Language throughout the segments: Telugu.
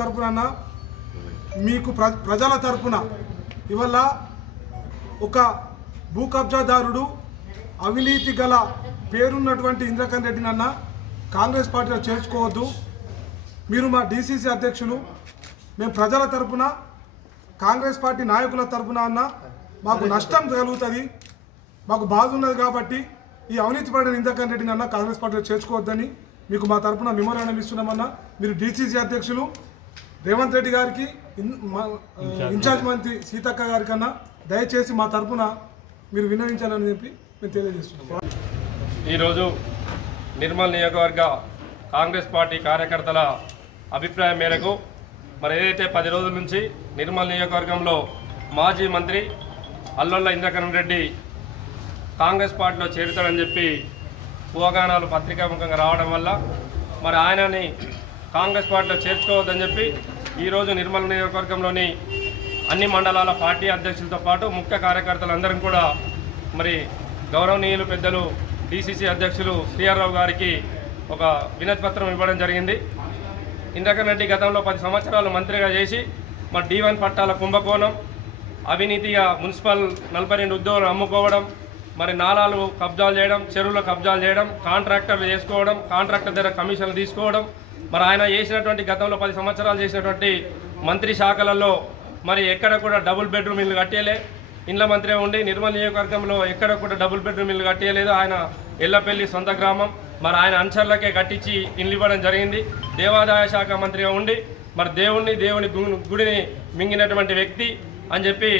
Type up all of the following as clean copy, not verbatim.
తరపున మీకు ప్రజల తరపున ఇవాళ ఒక భూ కబ్జాదారుడు అవినీతి గల పేరున్నటువంటి ఇంద్రకరణ్ రెడ్డిని అన్న కాంగ్రెస్ పార్టీలో చేర్చుకోవద్దు. మీరు మా డీసీసీ అధ్యక్షులు, మేము ప్రజల తరపున కాంగ్రెస్ పార్టీ నాయకుల తరపున అన్న మాకు నష్టం కలుగుతుంది, మాకు బాధ ఉన్నది కాబట్టి ఈ అవినీతి పడిన ఇంద్రకరణ్ రెడ్డిని అన్న కాంగ్రెస్ పార్టీలో చేర్చుకోవద్దని మీకు మా తరపున మెమోరాండం ఇస్తున్నామన్నా. మీరు డీసీసీ అధ్యక్షులు రేవంత్ రెడ్డి గారికి, ఇన్ఛార్జ్ మంత్రి సీతక్క గారికి అన్నా దయచేసి మా తరపున మీరు విన్నవించాలని చెప్పి మేము తెలియజేస్తున్నాం. ఈరోజు నిర్మల్ నియోజకవర్గ కాంగ్రెస్ పార్టీ కార్యకర్తల అభిప్రాయం మేరకు మరి ఏదైతే 10 రోజుల నుంచి నిర్మల్ నియోజకవర్గంలో మాజీ మంత్రి అల్లొల్ల ఇంద్రకరణ్ రెడ్డి కాంగ్రెస్ పార్టీలో చేరుతాడని చెప్పి ఊహాగానాలు పత్రికాముఖంగా రావడం వల్ల మరి ఆయనని కాంగ్రెస్ పార్టీలో చేర్చుకోవద్దని చెప్పి ఈరోజు నిర్మల్ నియోజకవర్గంలోని అన్ని మండలాల పార్టీ అధ్యక్షులతో పాటు ముఖ్య కార్యకర్తలందరం కూడా మరి గౌరవనీయులు పెద్దలు డీసీసీ అధ్యక్షులు శ్రీఆర్ రావు గారికి ఒక వినతి పత్రం ఇవ్వడం జరిగింది. ఇంద్రకరణ్ రెడ్డి గతంలో 10 సంవత్సరాలు మంత్రిగా చేసి మరి D1 పట్టాల కుంభకోణం, అవినీతిగా మున్సిపల్ 42 ఉద్యోగులు అమ్ముకోవడం, మరి నాలాలు కబ్జాలు చేయడం, చెరువులు కబ్జాలు చేయడం, కాంట్రాక్టర్లు చేసుకోవడం, కాంట్రాక్టర్ దగ్గర కమిషన్లు తీసుకోవడం, మరి ఆయన చేసినటువంటి గతంలో 10 సంవత్సరాలు చేసినటువంటి మంత్రి శాఖలలో మరి ఎక్కడ కూడా డబుల్ బెడ్రూమ్ ఇల్లు కట్టేయలే. ఇండ్ల మంత్రి ఉండి నిర్మల్ నియోజకవర్గంలో ఎక్కడ కూడా డబుల్ బెడ్రూమ్ ఇల్లు కట్టేయలేదు. ఆయన ఎల్లపల్లి సొంత గ్రామం, మరి ఆయన అనుచరులకే కట్టించి ఇండ్లు ఇవ్వడం జరిగింది. దేవాదాయ శాఖ మంత్రిగా ఉండి మరి దేవుని గుడిని మింగినటువంటి వ్యక్తి అని చెప్పి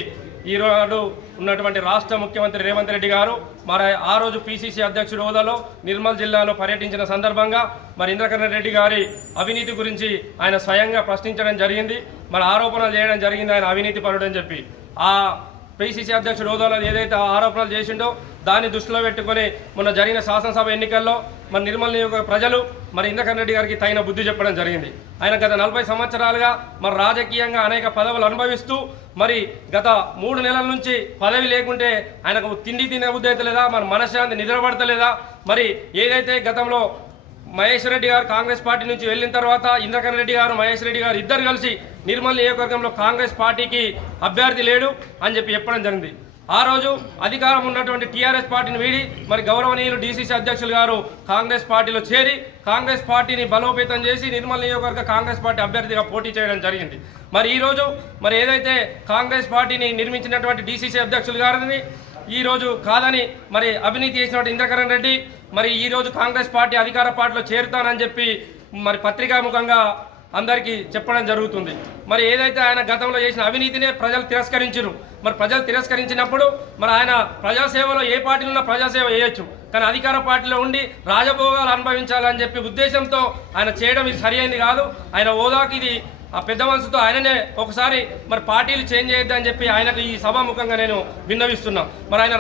ఈరోజు ఉన్నటువంటి రాష్ట్ర ముఖ్యమంత్రి రేవంత్ రెడ్డి గారు మరి ఆ రోజు పిసిసి అధ్యక్షుడు హోదాలో నిర్మల్ జిల్లాలో పర్యటించిన సందర్భంగా మరి ఇంద్రకరణ్ రెడ్డి గారి అవినీతి గురించి ఆయన స్వయంగా ప్రశ్నించడం జరిగింది. మరి ఆరోపణలు చేయడం జరిగింది ఆయన అవినీతి పరుడు అని చెప్పి. ఆ పిసిసి అధ్యక్షుడు హోదాలో ఏదైతే ఆరోపణలు చేసిండో దాన్ని దృష్టిలో పెట్టుకొని మొన్న జరిగిన శాసనసభ ఎన్నికల్లో మరి నిర్మల్ నియోజక ప్రజలు మరి ఇంద్రకరణ్ రెడ్డి గారికి తగిన బుద్ధి చెప్పడం జరిగింది. ఆయన గత 40 సంవత్సరాలుగా మరి రాజకీయంగా అనేక పదవులు అనుభవిస్తూ మరి గత 3 నెలల నుంచి పదవి లేకుంటే ఆయనకు తిండి తినే బుద్ధి అయితే లేదా, మరి మనశ్శాంతి నిద్రపడతలేదా? మరి ఏదైతే గతంలో మహేష్ రెడ్డి గారు కాంగ్రెస్ పార్టీ నుంచి వెళ్ళిన తర్వాత ఇంద్రకరణ్ రెడ్డి గారు మహేష్ రెడ్డి గారు ఇద్దరు కలిసి నిర్మల్ నియోజకవర్గంలో కాంగ్రెస్ పార్టీకి అభ్యర్థి లేడు అని చెప్పి చెప్పడం జరిగింది. ఆ రోజు అధికారం ఉన్నటువంటి టీఆర్ఎస్ పార్టీని వీడి మరి గౌరవనీయులు డీసీసీ అధ్యక్షులు గారు కాంగ్రెస్ పార్టీలో చేరి కాంగ్రెస్ పార్టీని బలోపేతం చేసి నిర్మల్ నియోజకవర్గ కాంగ్రెస్ పార్టీ అభ్యర్థిగా పోటీ చేయడం జరిగింది. మరి ఈరోజు మరి ఏదైతే కాంగ్రెస్ పార్టీని నిర్మించినటువంటి డీసీసీ అధ్యక్షులు గారిని ఈరోజు కాదని మరి అవినీతి చేసినటువంటి ఇంద్రకరణ్ రెడ్డి మరి ఈరోజు కాంగ్రెస్ పార్టీ అధికార పార్టీలో చేరుతానని చెప్పి మరి పత్రికాముఖంగా అందరికీ చెప్పడం జరుగుతుంది. మరి ఏదైతే ఆయన గతంలో చేసిన అవినీతినే ప్రజలు తిరస్కరించారు. మరి ప్రజలు తిరస్కరించినప్పుడు మరి ఆయన ప్రజాసేవలో ఏ పార్టీలో ఉన్నా ప్రజాసేవ చేయొచ్చు, కానీ అధికార పార్టీలో ఉండి రాజభోగాలు అనుభవించాలని చెప్పి ఉద్దేశంతో ఆయన చేయడం ఇది సరి అయింది కాదు. ఆయన హోదాకి ఇది ఆ పెద్ద మనసుతో ఆయననే ఒకసారి మరి పార్టీలు చేంజ్ చేయొద్దని చెప్పి ఆయనకు ఈ సభాముఖంగా నేను విన్నవిస్తున్నా. మరి ఆయన